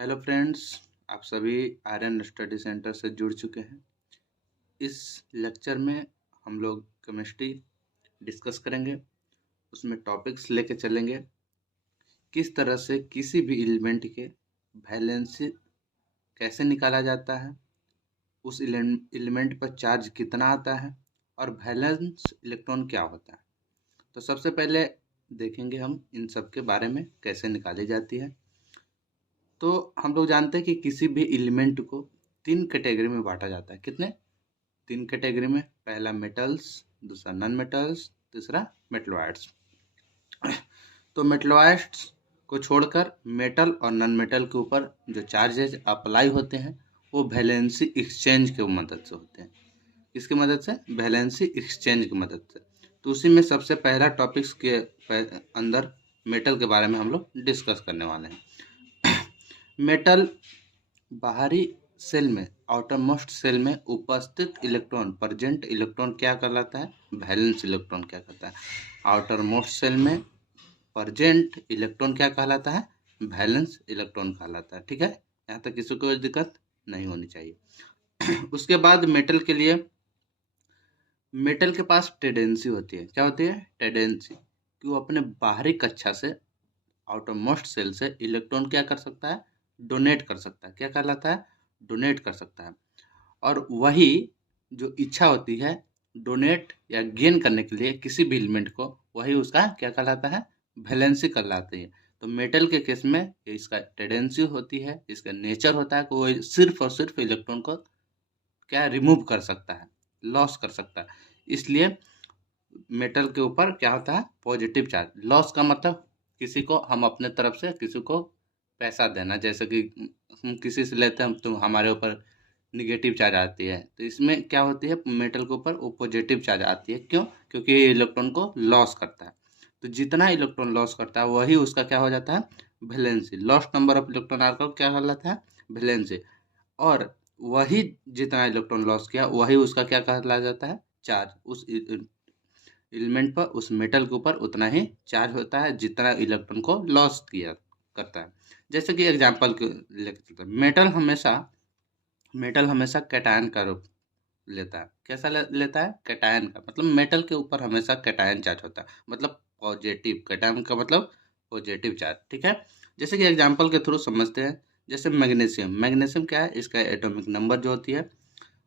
Hello friends, आप सभी Aryan study centre से जुड़ चुके हैं। इस लेक्चर में हम लोग केमिस्ट्री डिस्कस करेंगे। उसमें टॉपिक्स लेके चलेंगे। किस तरह से किसी भी एलिमेंट के वैलेंस कैसे निकाला जाता है, उस एलिमेंट पर चार्ज कितना आता है और वैलेंस इलेक्ट्रॉन क्या होता है। तो सबसे पहले देखेंगे हम इन सब के बारे में कैसे निकाली जाती है। तो हम लोग जानते हैं कि किसी भी एलिमेंट को तीन कैटेगरी में बांटा जाता है। कितने? तीन कैटेगरी में। पहला मेटल्स, दूसरा नॉन मेटल्स, तीसरा मेटलॉइड्स। तो मेटलॉइड्स को छोड़कर मेटल और नॉन मेटल के ऊपर जो चार्जेज अप्लाई होते हैं वो वैलेंसी एक्सचेंज की मदद से होते हैं। किसकी मदद से? वैलेंसी एक्सचेंज की मदद से। तो उसी में सबसे पहला टॉपिक्स के अंदर मेटल के बारे में हम लोग डिस्कस करने वाले हैं। मेटल बाहरी सेल में, आउटरमोस्ट सेल में उपस्थित इलेक्ट्रॉन, प्रेजेंट इलेक्ट्रॉन क्या कहलाता है? वैलेंस इलेक्ट्रॉन क्या कहता है? आउटरमोस्ट सेल में प्रेजेंट इलेक्ट्रॉन क्या कहलाता है? वैलेंस इलेक्ट्रॉन कहलाता है। ठीक है, यहाँ तक किसी को कोई दिक्कत नहीं होनी चाहिए। उसके बाद मेटल के लिए, मेटल के पास टेंडेंसी होती है। क्या होती है? टेंडेंसी कि वो अपने बाहरी कक्षा से, आउटरमोस्ट सेल से इलेक्ट्रॉन क्या कर सकता है? डोनेट कर सकता है। क्या कहलाता है? डोनेट कर सकता है। और वही जो इच्छा होती है डोनेट या गेन करने के लिए किसी भी एलिमेंट को, वही उसका क्या कहलाता है? वैलेंसी कहलाती है। तो मेटल के केस में इसका टेंडेंसी होती है, इसका नेचर होता है कि वो सिर्फ और सिर्फ इलेक्ट्रॉन को क्या रिमूव कर सकता है, लॉस कर सकता है। इसलिए मेटल के ऊपर क्या होता है? Positive charge. लॉस का मतलब किसी को हम अपने तरफ से किसी को पैसा देना, जैसे कि हम किसी से लेते हैं तो हमारे ऊपर निगेटिव चार्ज आती है। तो इसमें क्या होती है? मेटल के ऊपर वो पॉजिटिव चार्ज आती है। क्यों? क्योंकि ये इलेक्ट्रॉन को लॉस करता है। तो जितना इलेक्ट्रॉन लॉस करता है वही उसका क्या हो जाता है? Valency. Lost number of electron आकर क्या कहलाता है? वैलेंसी। और वही जितना इलेक्ट्रॉन लॉस किया वही उसका क्या कहला जाता है? चार्ज। उस एलिमेंट पर, उस मेटल के ऊपर उतना ही चार्ज होता है जितना इलेक्ट्रॉन को लॉस किया करता है। जैसे कि एग्जांपल के लेकर चलते हैं, मेटल हमेशा कैटायन का रूप लेता है। कैसा लेता है? कैटायन का। मतलब मेटल के ऊपर हमेशा कैटायन चार्ज होता है, मतलब पॉजिटिव। कैटायन का मतलब पॉजिटिव चार्ज। ठीक है, जैसे कि एग्जांपल के थ्रू समझते हैं। जैसे मैग्नीशियम, मैग्नीशियम क्या है? इसका एटॉमिक नंबर जो होती है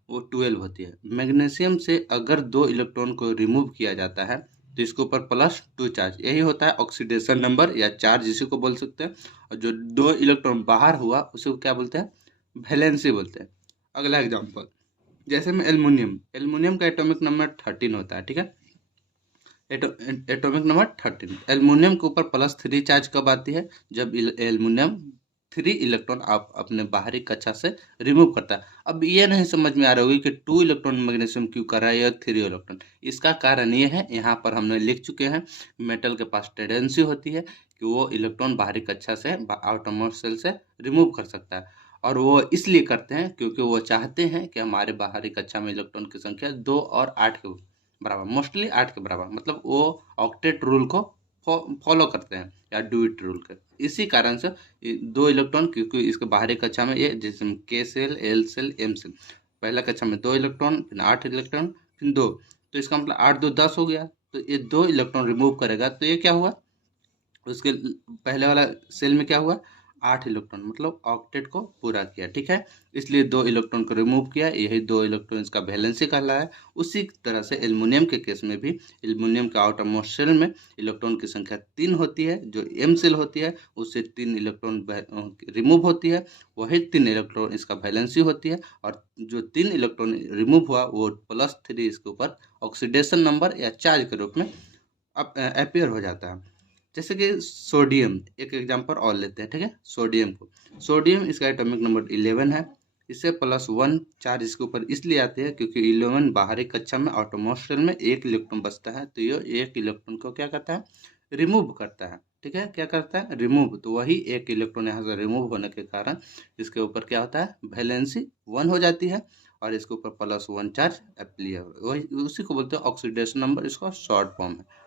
वो 12 होती है। मैग्नीशियम से अगर दो इलेक्ट्रॉन को रिमूव किया जाता है तो इसके ऊपर +2 चार्ज, यही होता है ऑक्सीडेशन नंबर या चार्ज, इसी को बोल सकते हैं। और जो दो इलेक्ट्रॉन बाहर हुआ उसी को क्या बोलते हैं? वैलेंसी बोलते हैं। अगला एग्जांपल, जैसे में एल्युमिनियम, एल्युमिनियम का एटॉमिक नंबर 13 होता है। ठीक है, एटॉमिक नंबर 13। एल्युमिनियम के ऊपर +3 चार्ज कब आती है? जब एल्युमिनियम 3 इलेक्ट्रॉन आप अपने बाहरी कक्षा से रिमूव करता है। अब ये नहीं समझ में आ रहा होगी कि 2 इलेक्ट्रॉन मैग्नीशियम क्यों कर रहा है या 3 इलेक्ट्रॉन। इसका कारण ये है, यहाँ पर हमने लिख चुके हैं, मेटल के पास टेंडेंसी होती है कि वो इलेक्ट्रॉन बाहरी कक्षा से, आउटरमोस्ट सेल से रिमूव कर सकता है। और वो इसलिए करते हैं क्योंकि वो चाहते हैं कि हमारे बाहरी कक्षा में इलेक्ट्रॉन की संख्या 2 और 8 के बराबर, मोस्टली 8 के बराबर, मतलब वो ऑक्टेट रूल को फॉलो करते हैं या डुइट रूल के। इसी कारण से दो इलेक्ट्रॉन, क्योंकि इसके बाहरी कक्षा में ये जैसे K shell, L shell, M shell, पहला कक्षा में 2 इलेक्ट्रॉन, फिर 8 इलेक्ट्रॉन, फिर 2, तो इसका मतलब 8 2 10 हो गया। तो ये 2 इलेक्ट्रॉन रिमूव करेगा तो ये क्या हुआ? उसके पहले वाला सेल में क्या हुआ? 8 इलेक्ट्रॉन, मतलब ऑक्टेट को पूरा किया। ठीक है, इसलिए 2 इलेक्ट्रॉन को रिमूव किया, यही 2 इलेक्ट्रॉन इसका वैलेंसी कहलाया है। उसी तरह से एल्युमिनियम के केस में भी, एल्युमिनियम के आउटर मोस्ट सेल में इलेक्ट्रॉन की संख्या 3 होती है। जो एम सेल होती है उससे 3 इलेक्ट्रॉन रिमूव होती है, वही 3 इलेक्ट्रॉन इसका वैलेंसी होती है। और जो 3 इलेक्ट्रॉन रिमूव हुआ वो +3 इसके ऊपर ऑक्सीडेशन नंबर या चार्ज के रूप में अपेयर हो जाता है। जैसे कि सोडियम, एक एग्जांपल और लेते हैं। ठीक है, सोडियम को, सोडियम इसका एटॉमिक नंबर 11 है। इसे +1 चार्ज इसके ऊपर इसलिए आते हैं क्योंकि 11 बाहरी कक्षा में आउटरमोस्ट शेल में 1 इलेक्ट्रॉन बचता है, तो ये 1 इलेक्ट्रॉन को क्या करता है? रिमूव करता है। ठीक है, क्या करता है? रिमूव। तो वही 1 इलेक्ट्रॉन यहाँ से रिमूव होने के कारण इसके ऊपर क्या होता है? वैलेंसी 1 हो जाती है और इसके ऊपर +1 चार्ज अप्लाई, वही उसी को बोलते हैं ऑक्सीडेशन नंबर, इसका शॉर्ट फॉर्म है।